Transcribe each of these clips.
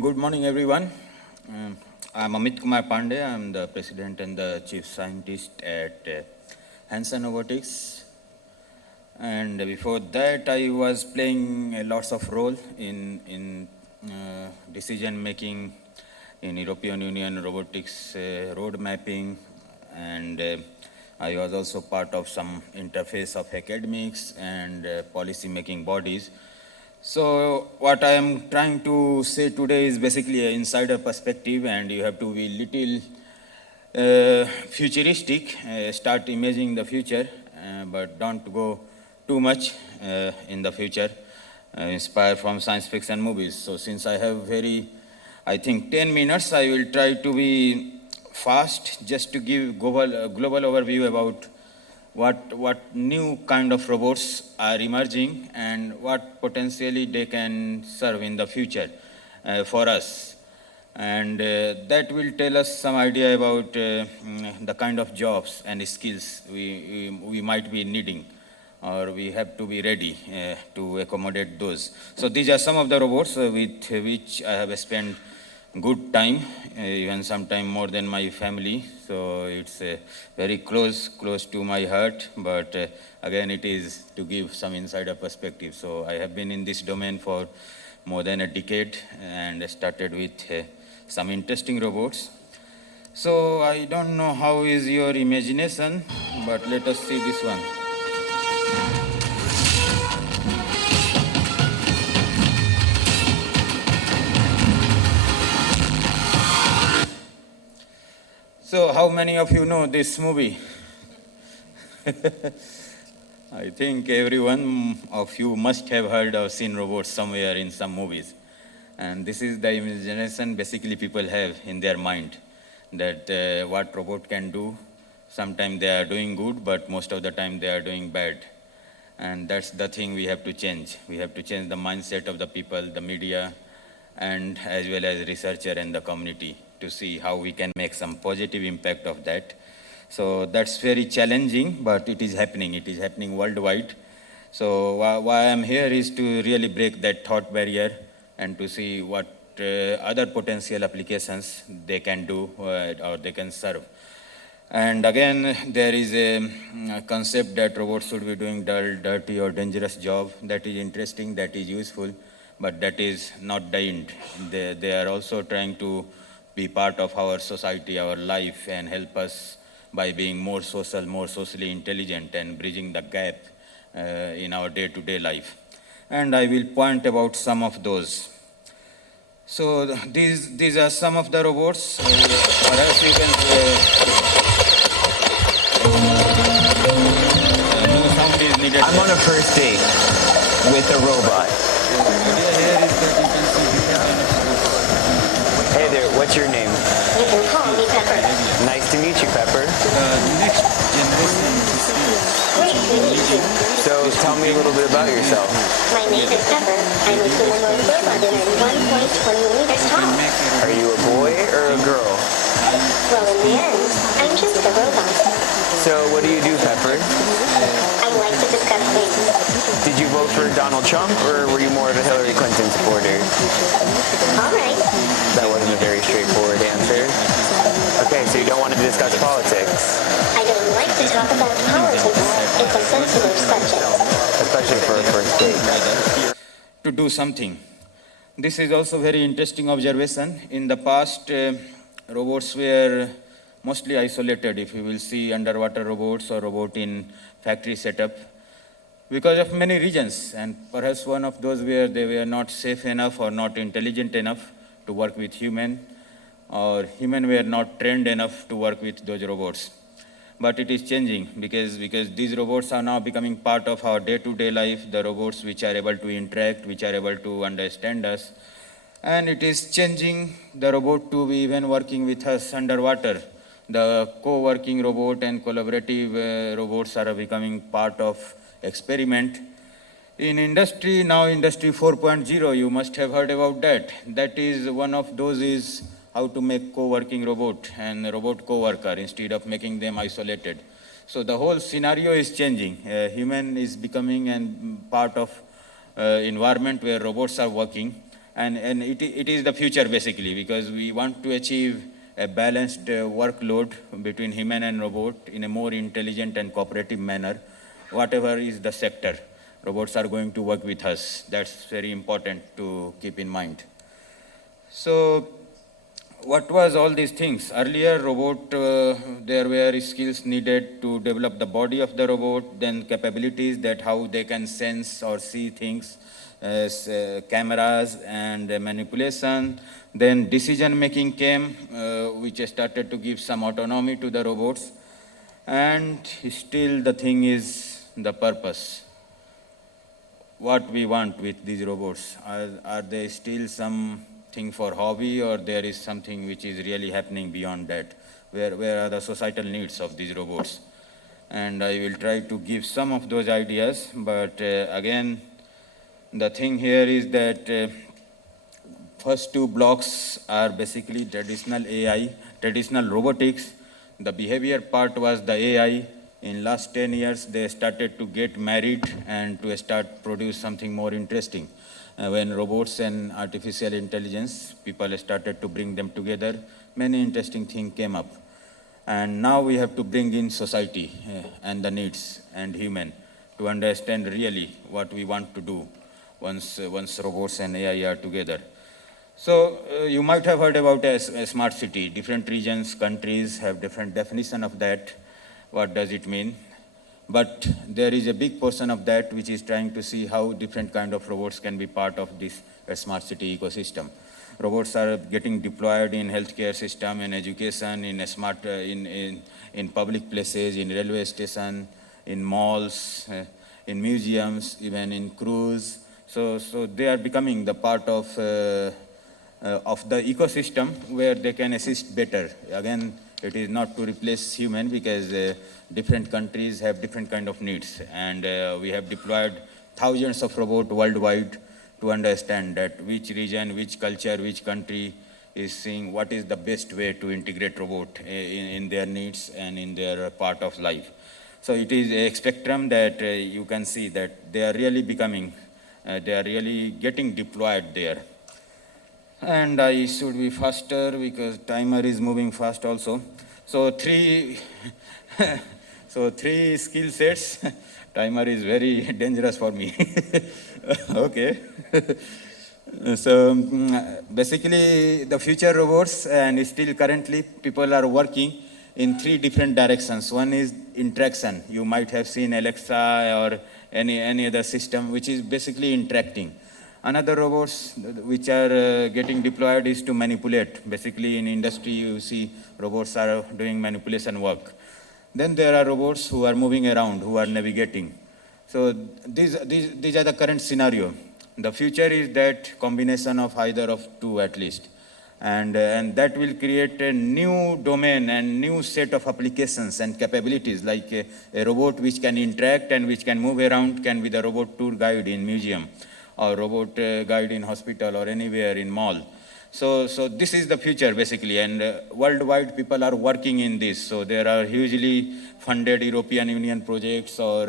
Good morning, everyone. I'm Amit Kumar Pandey. I'm the president and the chief scientist at Hansen Robotics. And before that, I was playing lots of role in decision making in European Union robotics road mapping, and I was also part of some interface of academics and policy making bodies. So what I am trying to say today is basically an insider perspective, and you have to be little futuristic, start imagining the future, but don't go too much in the future, inspired from science fiction movies. So since I have I think 10 minutes, I will try to be fast just to give global overview about what new kind of robots are emerging and what potentially they can serve in the future for us. And that will tell us some idea about the kind of jobs and skills we might be needing, or we have to be ready to accommodate those. So these are some of the robots with which I have spent good time, even sometime more than my family. So it's very close to my heart, but again, it is to give some insider perspective. So I have been in this domain for more than a decade and started with some interesting robots. So I don't know how is your imagination, but let us see this one. So how many of you know this movie? I think every one of you must have heard or seen robots somewhere in some movies. And this is the imagination basically people have in their mind, that what robot can do. Sometimes they are doing good, but most of the time they are doing bad. And that's the thing we have to change. We have to change the mindset of the people, the media, and as well as researcher and the community, to see how we can make some positive impact of that. So that's very challenging, but it is happening. It is happening worldwide. So why I'm here is to really break that thought barrier and to see what other potential applications they can do or they can serve. And again, there is a concept that robots should be doing dull, dirty, or dangerous job. That is interesting, that is useful, but that is not the end. They are also trying to be part of our society, our life, and help us by being more social, more socially intelligent, and bridging the gap in our day-to-day life. And I will point about some of those. So these are some of the robots. Perhaps you can no sound is needed. I'm on a first date with a robot. Hey there, what's your name? You can call me Pepper. Nice to meet you, Pepper. Next generation. Great to meet you. So tell me a little bit about yourself. My name is Pepper. I'm a humanoid robot and I'm 1.20 meters tall. Are you a boy or a girl? Well, in the end, I'm just a robot. So what do you do, Pepper? I like to discuss things. Did you vote for Donald Trump or were you more of a Hillary Clinton supporter? All right. That wasn't a very straightforward answer. Okay, so you don't want to discuss politics, I don't like to talk about politics. It's a sensitive subject. especially for a first date. To do something. This is also very interesting observation. In the past, robots were mostly isolated. If you will see underwater robots or robot in factory setup, because of many reasons, and perhaps one of those where they were not safe enough or not intelligent enough to work with human, or human were not trained enough to work with those robots. But it is changing because these robots are now becoming part of our day-to-day life, the robots which are able to interact, which are able to understand us. And it is changing the robot to be even working with us underwater. The co-working robot and collaborative robots are becoming part of experiment. In industry, now Industry 4.0, you must have heard about that. That is one of those is how to make co-working robot and robot co-worker instead of making them isolated. So the whole scenario is changing. Human is becoming a part of environment where robots are working, and it is the future basically, because we want to achieve a balanced workload between human and robot in a more intelligent and cooperative manner, whatever is the sector. Robots are going to work with us. That's very important to keep in mind. So, what was all these things? Earlier, there were skills needed to develop the body of the robot, then capabilities that how they can sense or see things, cameras and manipulation. Then decision making came, which started to give some autonomy to the robots. And still the thing is the purpose. What we want with these robots. Are they still something for hobby, or there is something which is really happening beyond that? Where are the societal needs of these robots? And I will try to give some of those ideas, but again, the thing here is that first two blocks are basically traditional AI, traditional robotics. The behavior part was the AI. In last 10 years, they started to get married and to start produce something more interesting. When robots and artificial intelligence, people started to bring them together, many interesting things came up. And now we have to bring in society and the needs and human to understand really what we want to do once robots and AI are together. So you might have heard about a smart city. Different regions, countries have different definition of that. What does it mean? But there is a big portion of that which is trying to see how different kind of robots can be part of this smart city ecosystem. Robots are getting deployed in healthcare system, in education, in public places, in railway station, in malls, in museums, even in cruise. So they are becoming the part of the ecosystem where they can assist better. Again, it is not to replace human, because different countries have different kind of needs, and we have deployed thousands of robots worldwide to understand that which region, which culture, which country is seeing what is the best way to integrate robot in their needs and in their part of life. So it is a spectrum that you can see that they are really becoming, they are really getting deployed there. And I should be faster because timer is moving fast also. So three skill sets. Timer is very dangerous for me. Okay. So basically the future robots, and still currently people are working in three different directions. One is interaction. You might have seen Alexa or any other system which is basically interacting. Another robots which are getting deployed is to manipulate. Basically in industry you see robots are doing manipulation work. Then there are robots who are moving around, who are navigating. So these are the current scenario. The future is that combination of either of two at least. And that will create a new domain and new set of applications and capabilities, like a robot which can interact and which can move around can be the robot tour guide in museum, or robot guide in hospital or anywhere in mall. So this is the future basically, and worldwide people are working in this. So there are hugely funded European Union projects or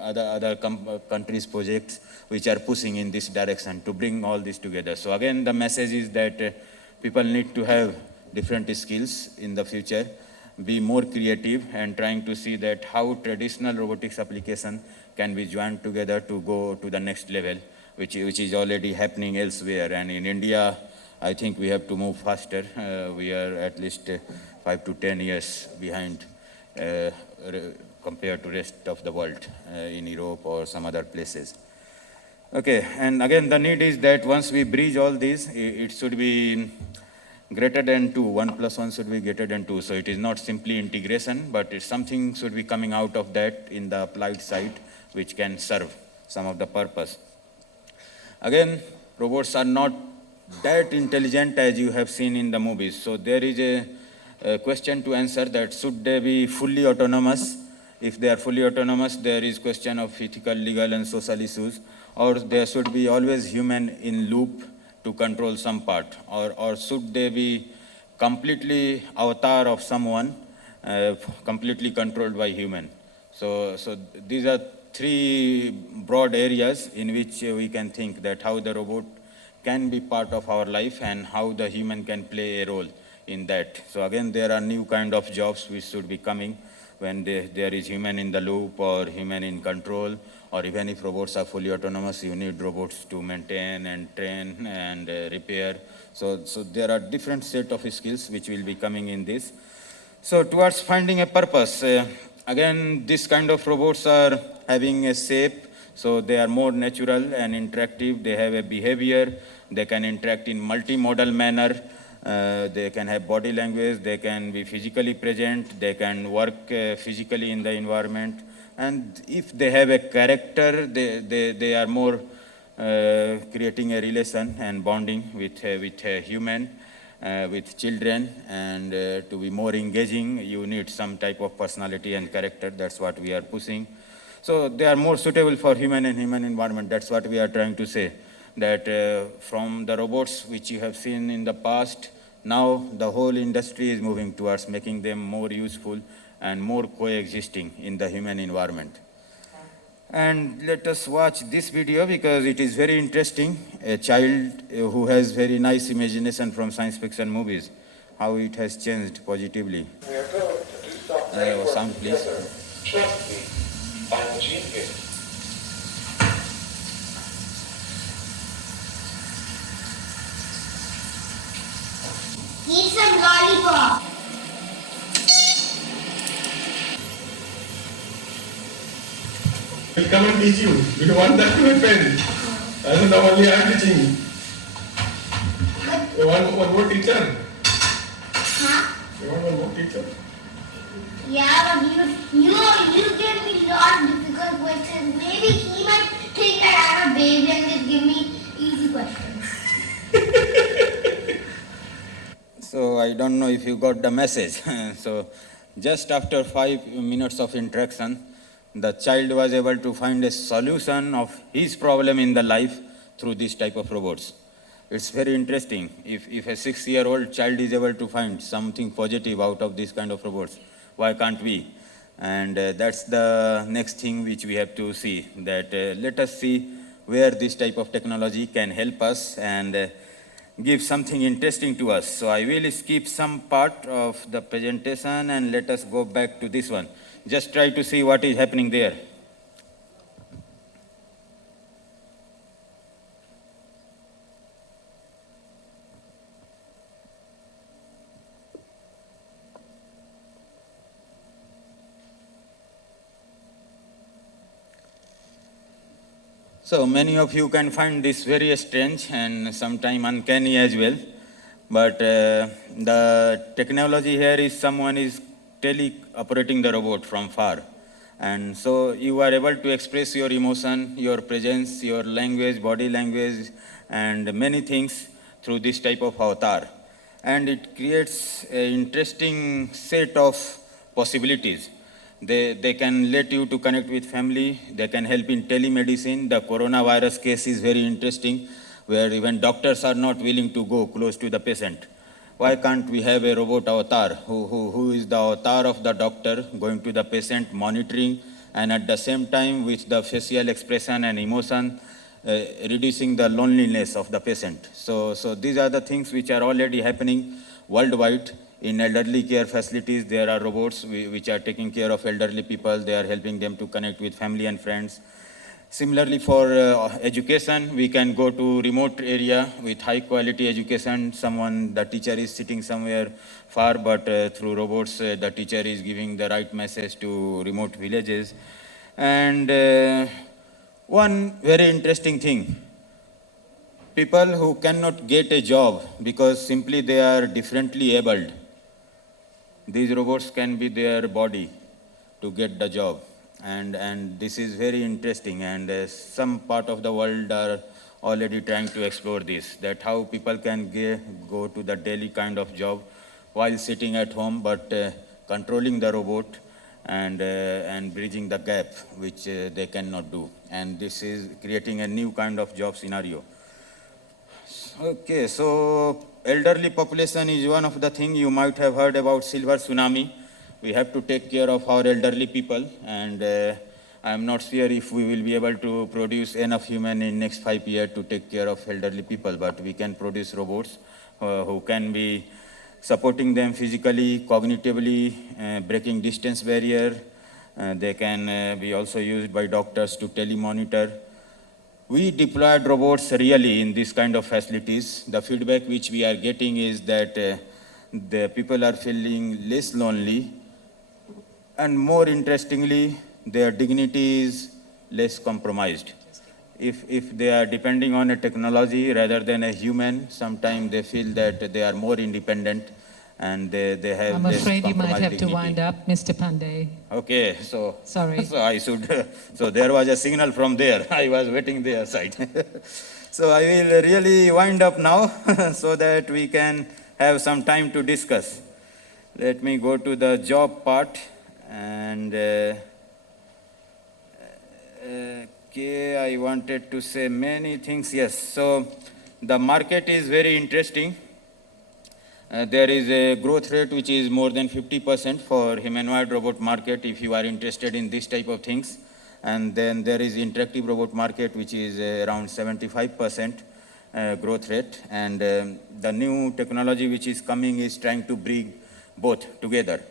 other countries' projects which are pushing in this direction to bring all this together. So again, the message is that people need to have different skills in the future, be more creative, and trying to see that how traditional robotics application can be joined together to go to the next level, which is already happening elsewhere. And in India, I think we have to move faster. We are at least 5 to 10 years behind compared to rest of the world in Europe or some other places. Okay, and again, the need is that once we bridge all these, it should be greater than 2. 1 plus 1 should be greater than 2. So it is not simply integration, but something should be coming out of that in the applied side, which can serve some of the purpose. Again, robots are not that intelligent as you have seen in the movies. So there is a question to answer, that should they be fully autonomous? If they are fully autonomous, there is question of ethical, legal, and social issues. Or there should be always human in loop to control some part. Or should they be completely avatar of someone, completely controlled by human? So these are three broad areas in which we can think that how the robot can be part of our life and how the human can play a role in that. So again, there are new kind of jobs which should be coming when there is human in the loop or human in control, or even if robots are fully autonomous, you need robots to maintain and train and repair. So there are different set of skills which will be coming in this. So towards finding a purpose, again, this kind of robots are having a shape, so they are more natural and interactive. They have a behavior. They can interact in multimodal manner. They can have body language. They can be physically present. They can work physically in the environment. And if they have a character, they are more creating a relation and bonding with a human, with children, and to be more engaging, you need some type of personality and character. That's what we are pushing. So they are more suitable for human and human environment. That's what we are trying to say. That from the robots which you have seen in the past, now the whole industry is moving towards making them more useful and more coexisting in the human environment. And let us watch this video because it is very interesting. A child who has very nice imagination from science fiction movies, how it has changed positively. We are told to do something Sound, please. Trust me, I'm a genius. Eat some lollipop. We'll come and teach you. We don't want that to happen. As now only I am teaching. You want one more teacher? Huh? You want one more teacher? Yeah, but you give me lot difficult questions. Maybe he might think that I'm a baby and just give me easy questions. So I don't know if you got the message. So just after 5 minutes of interaction, the child was able to find a solution of his problem in the life through this type of robots. It's very interesting. If a 6-year-old child is able to find something positive out of this kind of robots, why can't we? And that's the next thing which we have to see, that let us see where this type of technology can help us and give something interesting to us. So I will skip some part of the presentation and let us go back to this one. Just try to see what is happening there. So many of you can find this very strange and sometimes uncanny as well. But the technology here is someone is operating the robot from far. And so you are able to express your emotion, your presence, your language, body language, and many things through this type of avatar. And it creates an interesting set of possibilities. They can let you to connect with family. They can help in telemedicine. The coronavirus case is very interesting, where even doctors are not willing to go close to the patient. Why can't we have a robot avatar who is the avatar of the doctor going to the patient, monitoring, and at the same time with the facial expression and emotion, reducing the loneliness of the patient. So these are the things which are already happening worldwide. In elderly care facilities, there are robots which are taking care of elderly people. They are helping them to connect with family and friends. Similarly, for education, we can go to remote area with high quality education. The teacher is sitting somewhere far, but through robots, the teacher is giving the right message to remote villages. And one very interesting thing, people who cannot get a job because simply they are differently abled, these robots can be their body to get the job. And this is very interesting, and some part of the world are already trying to explore this, that how people can go to the daily kind of job while sitting at home, but controlling the robot and bridging the gap which they cannot do. And this is creating a new kind of job scenario. Okay, so elderly population is one of the things you might have heard about silver tsunami. We have to take care of our elderly people, and I'm not sure if we will be able to produce enough human in next 5 years to take care of elderly people, but we can produce robots who can be supporting them physically, cognitively, breaking distance barrier. They can be also used by doctors to telemonitor. We deployed robots really in this kind of facilities. The feedback which we are getting is that the people are feeling less lonely, and more interestingly, their dignity is less compromised. If they are depending on a technology rather than a human, sometimes they feel that they are more independent and they have I'm less afraid you might compromised have to dignity. wind up, Mr. Pandey. Okay, so Sorry. so I should. So there was a signal from there. I was waiting there side. So I will really wind up now so that we can have some time to discuss. Let me go to the job part and. Okay, I wanted to say many things. Yes, so the market is very interesting. There is a growth rate which is more than 50% for humanoid robot market if you are interested in this type of things. And then there is interactive robot market which is around 75% growth rate. And the new technology which is coming is trying to bring both together.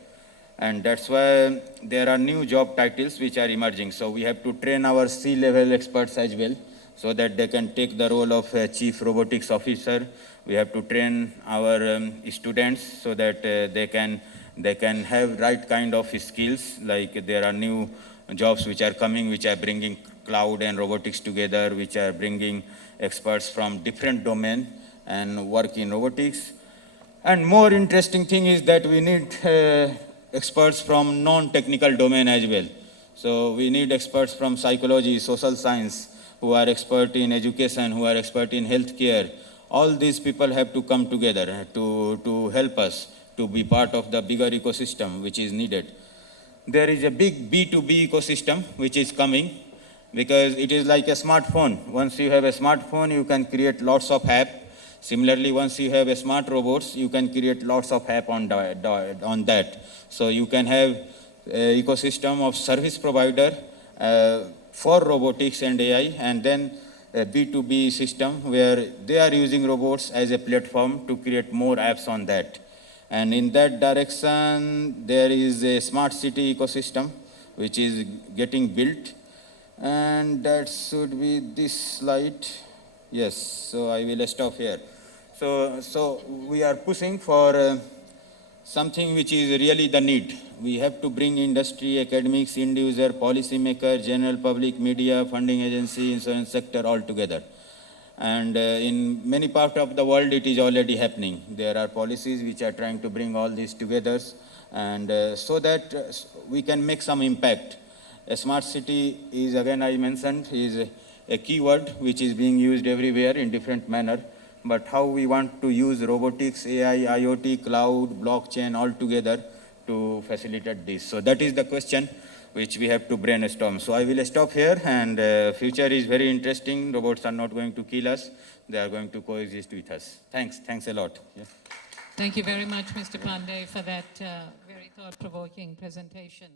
And that's why there are new job titles which are emerging. So we have to train our C-level experts as well so that they can take the role of chief robotics officer. We have to train our students so that they can have right kind of skills. Like there are new jobs which are coming, which are bringing cloud and robotics together, which are bringing experts from different domain and work in robotics. And more interesting thing is that we need experts from non-technical domain as well. So we need experts from psychology, social science, who are expert in education, who are expert in healthcare. All these people have to come together to help us to be part of the bigger ecosystem which is needed. There is a big B2B ecosystem which is coming because it is like a smartphone. Once you have a smartphone, you can create lots of apps. Similarly, once you have a smart robots, you can create lots of apps on that. So you can have an ecosystem of service provider for robotics and AI, and then a B2B system where they are using robots as a platform to create more apps on that. And in that direction, there is a smart city ecosystem which is getting built. And that should be this slide. Yes, so I will stop here. So we are pushing for something which is really the need. We have to bring industry, academics, end user, policy maker, general public, media, funding agency, insurance sector all together. And in many parts of the world, it is already happening. There are policies which are trying to bring all these together, and so that we can make some impact. A smart city is, again I mentioned, is a keyword which is being used everywhere in different manner. But how we want to use robotics, AI, IoT, cloud, blockchain all together to facilitate this. So that is the question which we have to brainstorm. So I will stop here, and future is very interesting. Robots are not going to kill us. They are going to coexist with us. Thanks a lot. Yeah. Thank you very much, Mr. Pandey, for that very thought-provoking presentation.